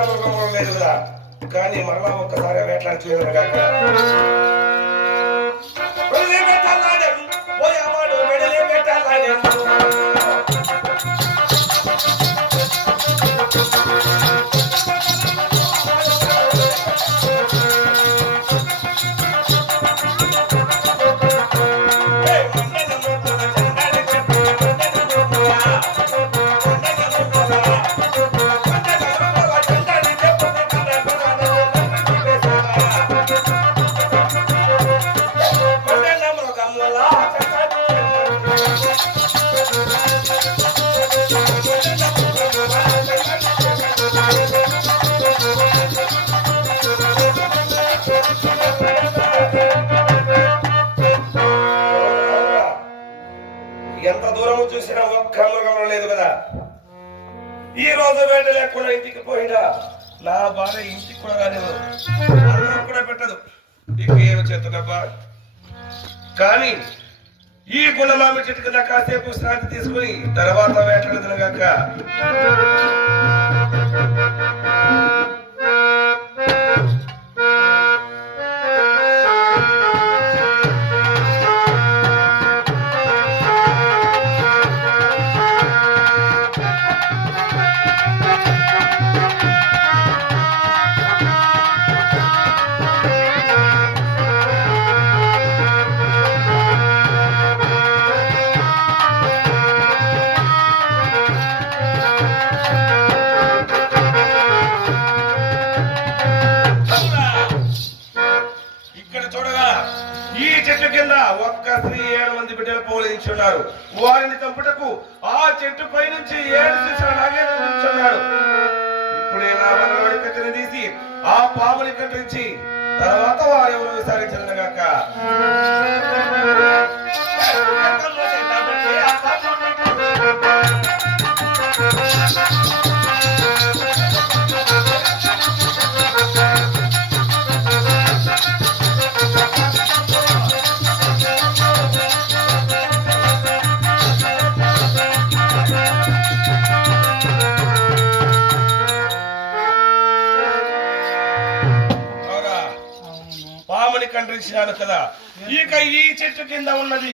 ఒక్క మృగం లేదు కదా, కానీ మరలా ఒక్కసారి వేట్లాడి చూడను కాక ఎంత దూరము చూసినా ఒక్క మృగం లేదు కదా. ఈ రోజు వేట లేకుండా ఇంటికి పోయినా నా భార్య ఇంటికి కూడా రాలేదు, అన్నం కూడా పెట్టదు. ఇక ఏమి చేస్తున్నబ్బా? కానీ ఈ గుణమామి చెట్టు కింద కాసేపు శ్రాంతి తీసుకుని తర్వాత వేటగాక. ఈ చెట్టు కింద ఒక్క స్త్రీ 7 మంది బిడ్డలు పోలించున్నారు. వారిని చంపుటకు ఆ చెట్టు పై నుంచి 7 శిశువుల నాగేంద్ర నుంచున్నాడు. ఇప్పుడే నా వనవాడి కత్తిని తీసి ఆ పాముని కట్టించి తర్వాత వారెవరు విసారించను గాక. పాముని కండ్రించినాడు కదా, ఇక ఈ చెట్టు కింద ఉన్నది